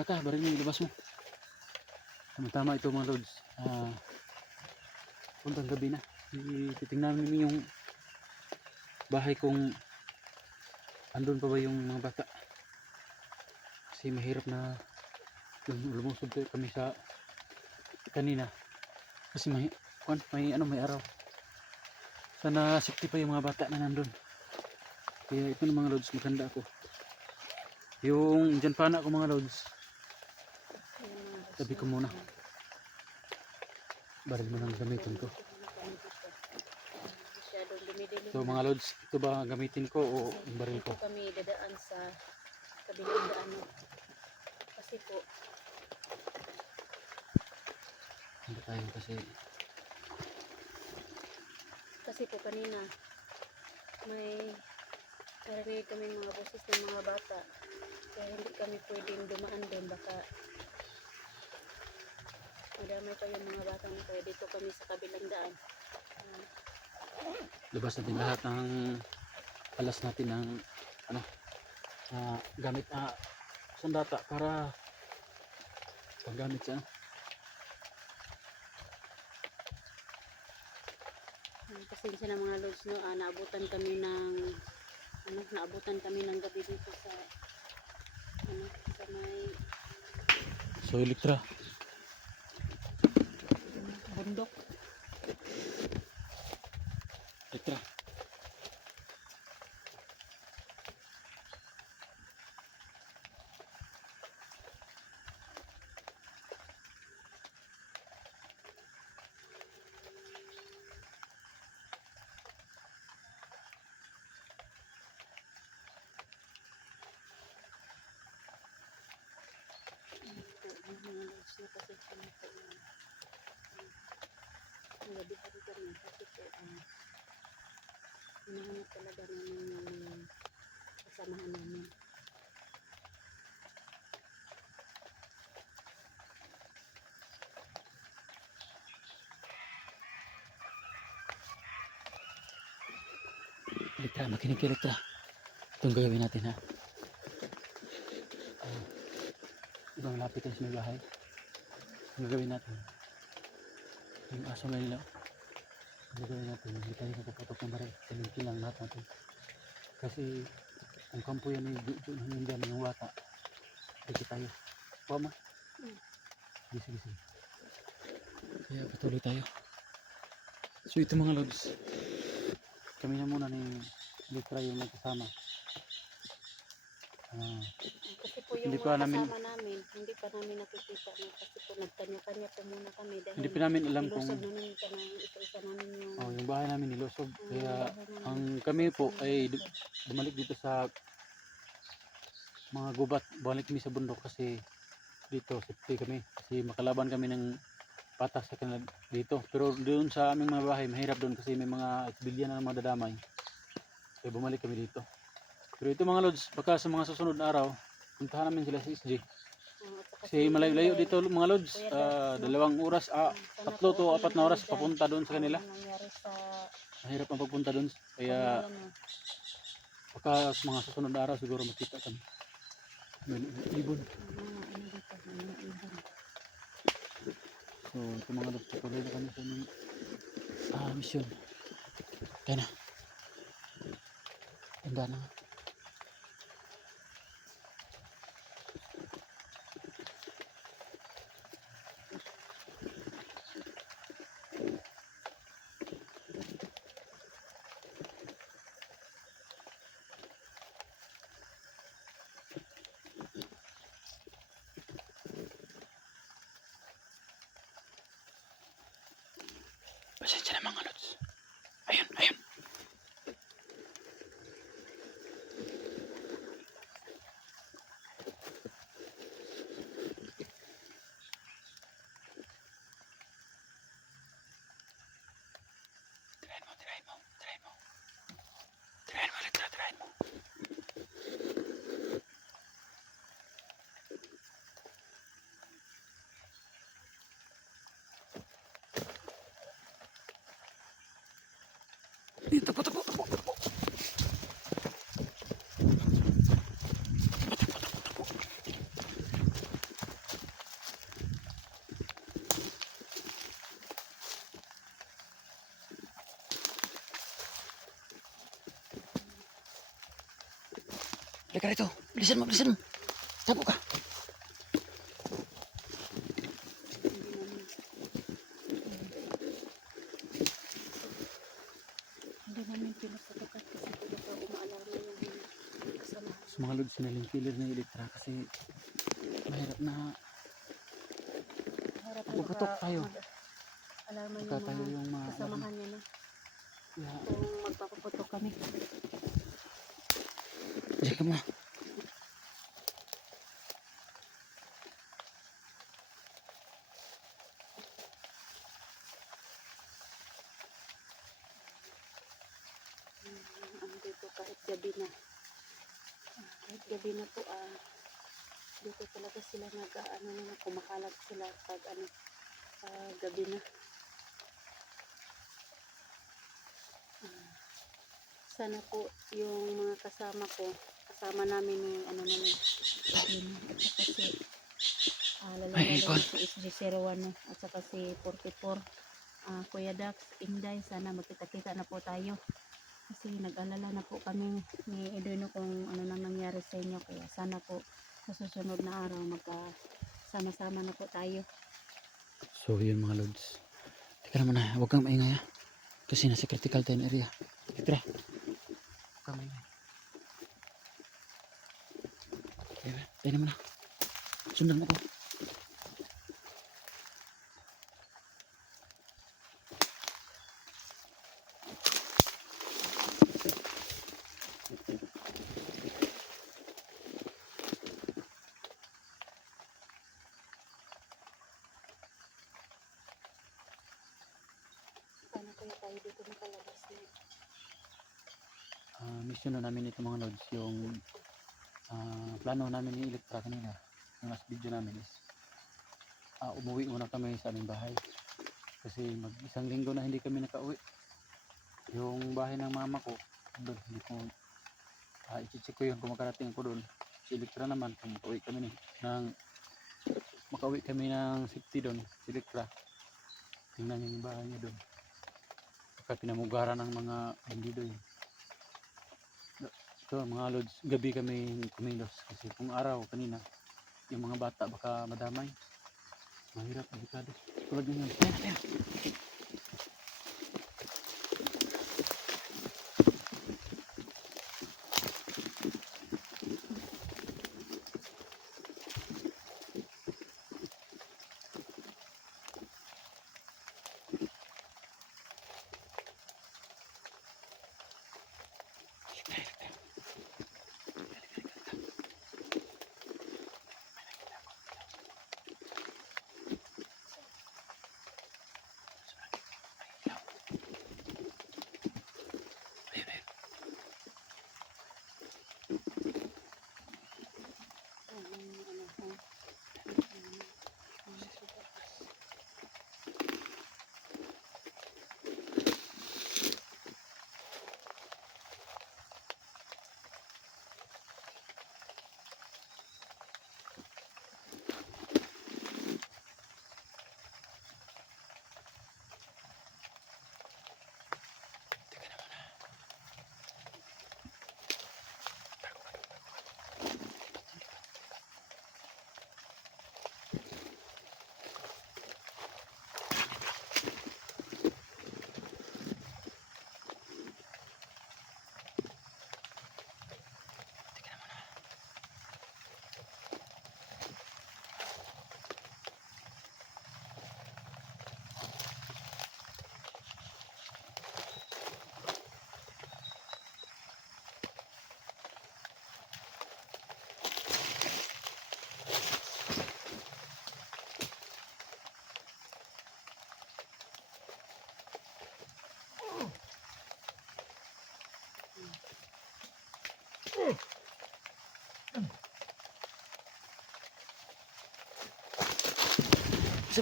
Maganda ka, baril mo, ilabas mo. Tama-tama ito mga lods. Puntang gabi na. Titingnan namin yung bahay kung andun pa ba yung mga bata. Kasi mahirap na lumusod kami sa kanina. Kasi may araw. Sana safety pa yung mga bata na nandun. Kaya ito na mga lods, maganda ako. Yung dyan pa na ako mga lods. Tabi ko muna. Baril mo nang gamitin ko. So mga lods, ito ba gamitin ko o yung baril ko? Dito kami dadaan sa kabilang daan. Kasi po, Hindi tayo kasi po kanina may narinig kami mga boses ng mga bata. Kaya hindi kami pwedeng dumaan doon. Baka madamay pa yung mga bata na, kaya dito kami sa kabilang daan. labas natin lahat ng alas natin ng gamit sandata para paggamit siya. Pasensya na mga lods, no? Naabutan kami ng gabi dito sa sa may So Elektra, bundok. Elektra. Mga lods, no? Pasensya na po yun. Ang gabi-gabi kami kasi po hinahanap talaga namin yung kasamahan namin. Elektra, makinig ka Elektra. Itong gagawin natin ha. Ibang lapit tayo sa may bahay. Ang gagawin natin, yung aso na nila. Ang gagawin natin, hindi tayo nakapatok ng baril. Salinkin lang lahat natin. Kasi kung kampo yan yung dyan, yung wata, hindi tayo. Pama? Sige. Kaya patuloy tayo. So ito mga lods, kami na muna ni Elektra yung magkasama. Kasi po yung Hindi pa mga namin- kasama namin, hindi pa namin nakikita na, kasi po nagkanya-kanya po muna kami dahil Hindi pa namin alam kung nilusog namin ka ng isa-isa namin yung yung bahay namin nilusog. Kaya bahay namin. ang kami po ay bumalik dito sa mga gubat. Balik kami sa bundok kasi dito safety kami. Kasi makalaban kami ng patas sa kanila dito. Pero doon sa aming mga bahay, mahirap doon kasi may mga civilian na madadamay. Kaya bumalik kami dito. Pero ito mga lods, baka sa mga susunod na araw, puntahan namin sila sa SG. Kasi malayo-layo dito mga lods, 2 oras, 3 to 4 na oras papunta doon sa kanila. Mahirap ang pagpunta doon. Kaya baka sa mga susunod na araw siguro makita kami. May ibon. So ito mga lods, patuloy na kami sa aming mission. Kaya na. Ganda na. Pasensya na mga lods. Ayun. Tirahin mo, Elektra, tirahin mo. Halika rito. Bilisan mo, bilisan mo. Tapo ka. Hindi namin pinasabakat kasi baka umaalarma yung kasama. So mga lods, sinaling-kilir na Elektra kasi mahirap na Harap na puputok tayo. alarma Baka yung tayo mga yung kasamahan niya na Yeah. kung magpapaputok kami. Diyan ka muna. Dito kahit gabi na. Kahit gabi na po dito talaga sila kumakalat sila pag gabi na. Sana po yung mga kasama namin yung namin yun. At saka si lalo si SG01 at saka si 44 Kuya Dax, Inday, sana magkita-kita na po tayo kasi nag-alala na po kami ni Edwino kung ano nang nangyari sa inyo, kaya sana po sa susunod na araw magkasama-sama na po tayo. So yun mga lods. Teka naman na, huwag kang maingay ha. Kasi nasa critical time area. Tira. Huwag kang maingay. Tira, tayo naman na. Sundan mo ko. Paano kaya tayo dito nakalabas na? Mission na namin ito mga lods. Yung plano namin ni Elektra kanina. Yung last video namin is umuwi muna kami sa aming bahay. Kasi mag-isang linggo na hindi kami nakauwi. Yung bahay ng mama ko, doon, hindi ko i-check ko yun kung makarating ako doon. Si Elektra naman, kung makauwi kami ng safety doon, si Elektra, tingnan niyo yung bahay niya doon. Baka pinamugaran ng mga bandido yun. So mga lods, gabi kami kumilos kasi kung araw kanina, yung mga bata baka madamay. Mahirap, delikado. Tulad nyo yun. Ayan.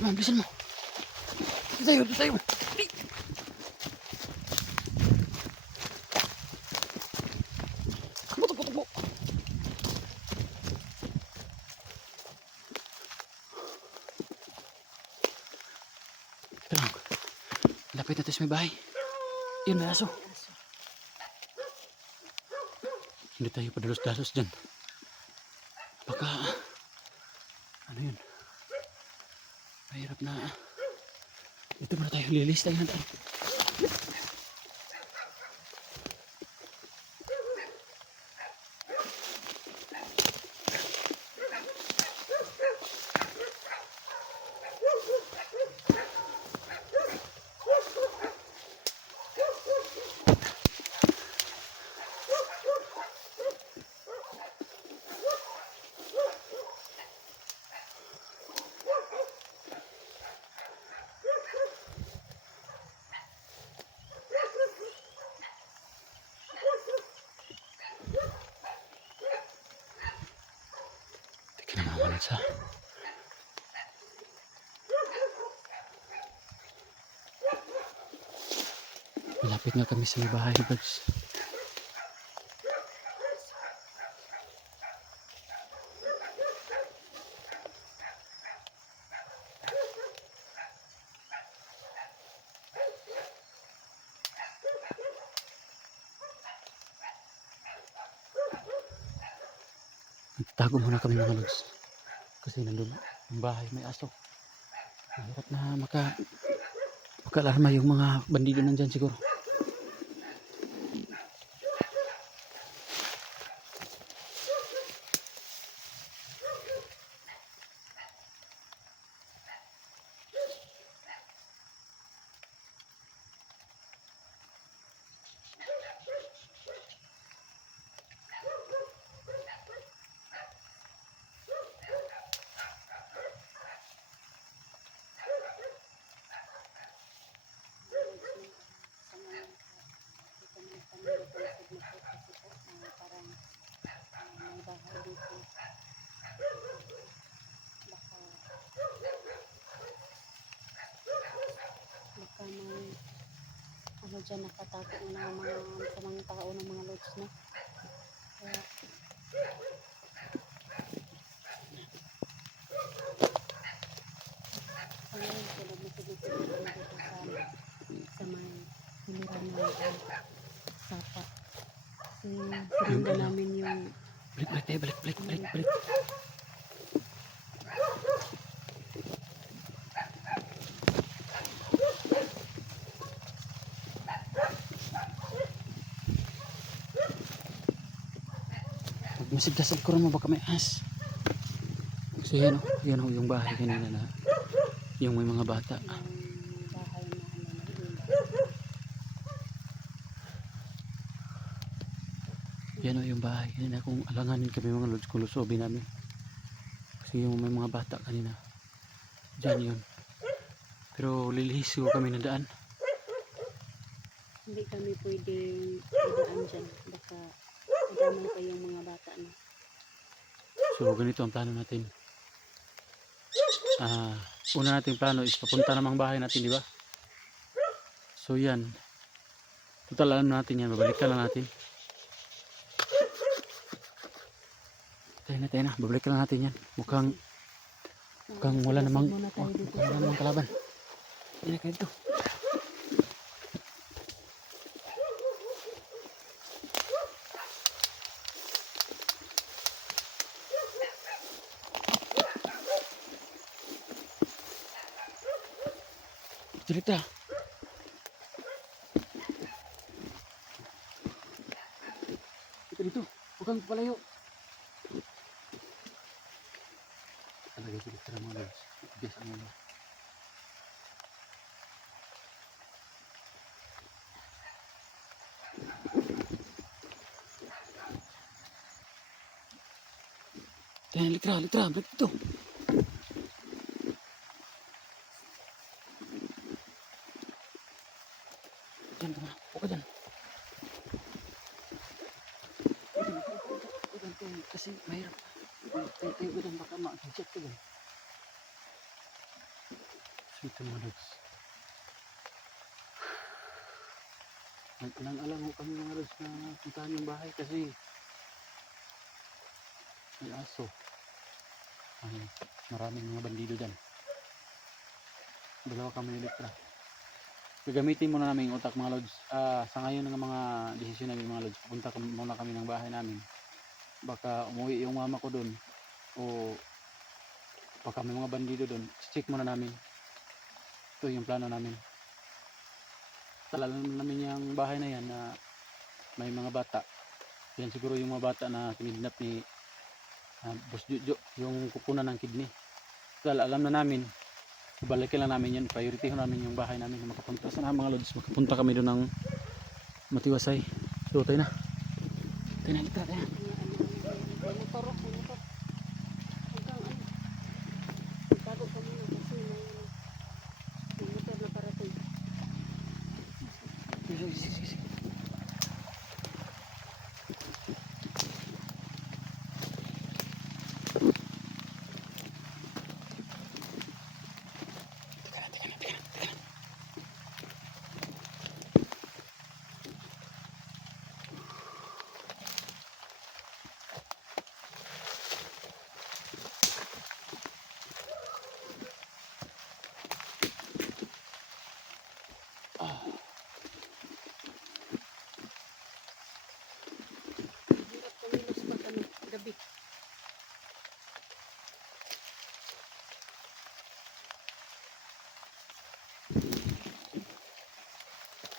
Bilisan mo. Dito tayo. Takbo. Ito lang. Lapit natin sa may bahay. Yun, may aso. Hindi tayo padalos-dalos dyan. Baka, ano yun? Mahirap na. Dito muna tayo, lilis tayo na tayo. Teka na mga sa. Malapit nga kami sa may bahay, birds. Nagtago muna kami mga lods. Kasi nandun yung bahay may aso. Mahirap na maka-alarma yung mga bandido nandyan siguro. Ano dyan nakatago ng mga samang tao ng mga lods na. Kaya ngayon sila masigit-sigit kami dito sa may hiliran ng sapa. Kasi sinunda namin yung Balik tayo, balik. Masigdasag ko naman baka may as. Kasi yan o, yung bahay kanina na yung may mga bata. yung bahay na Yan o yung bahay kanina, kung alanganin kami mga lods, kulusobin namin. Kasi yung may mga bata kanina, dyan yun. Pero lilihis ko kami na daan. hindi kami pwedeng idaan dyan. Baka idamay pa yung mga bata na. So ganito ang plano natin. Una nating plano is papunta namang bahay natin, di ba? So yan. Total alam natin yan, babalikan lang natin. Tayo na, babalikan lang natin yan. Mukhang wala namang kalaban. Hindi na kayo dito. Cerita. Dito. Bukan palayo. Talaga cerita mga guys. Biasa mo. Litra, balik dito. Diyan ka na, huwag ka dyan. Kasi mahirap. Tayo ko dyan, baka ma-check ka dyan. Sweet mga dogs. Nang-alam mo kami mga dogs na puntahan yung bahay kasi may aso. Maraming mga bandido dyan. Dalawa kami ni Litra. gagamitin muna namin yung utak mga lods. Sa ngayon ng mga desisyon namin mga lods, pupunta muna kami ng bahay namin. Baka umuwi yung mama ko doon o baka may mga bandido doon. Check muna namin. Ito yung plano namin. Talalan namin yung bahay na yan na may mga bata. Yan siguro yung mga bata na kinidnap ni Boss Jojo, yung kukunan ng kidney. Dahil alam na namin, balikin lang namin yun, priority namin yung bahay namin na makapunta. Sana mga lods, makapunta kami doon ng Matiwasay. So tayo na. Tayo na, tayo na. May motor. Hanggang ano. Bago pa muna kasi may motor na parating. Sige. Hirap kumilos pag ano, gabi.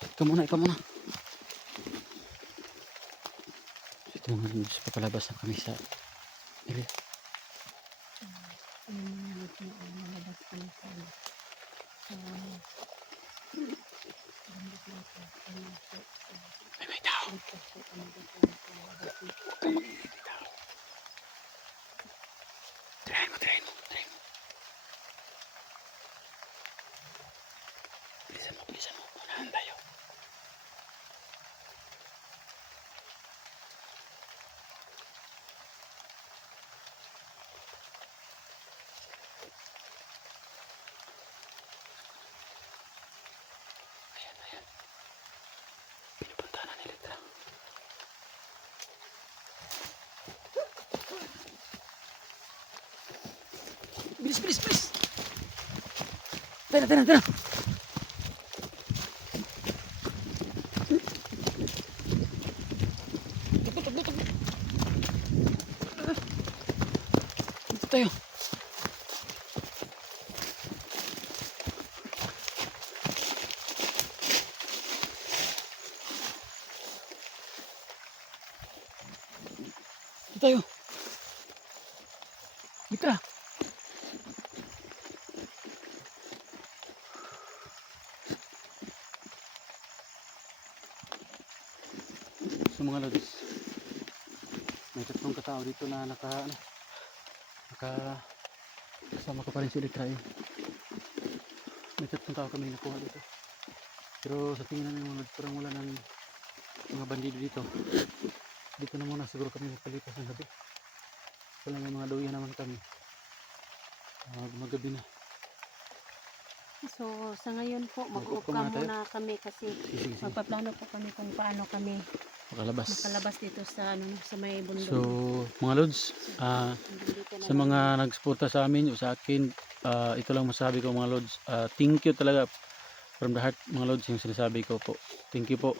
Ikaw muna. Ito mga lods, papalabas na kami sa area. Malabas kami sa ano. May tao. Tirahin mo. Bilisan mo. Unahan tayo. Ayan. Pinupunta na ni Litra. Bilis. Tara. Dito tayo. Litra. So mga lods, may tatlong katao dito na kasama ko pa rin si Litra eh. May tatlong tao kami nakuha dito. Pero sa tingin namin mga lods, parang wala ng mga bandido dito. Dito na muna siguro kami magpalipas ng gabi. Wala may mga dawihan naman kami. Magabi na. So, sa ngayon po, Mag-upo mag-uupka muna tayo. muna kami kasi Sige. magpaplano po kami kung paano kami makalabas dito sa ano sa may bundok. So mga lods, Dito na sa lang. mga nagsuporta sa amin o sa akin, ito lang masabi ko mga lods. Thank you talaga from the heart mga lods yung sinasabi ko po. Thank you po.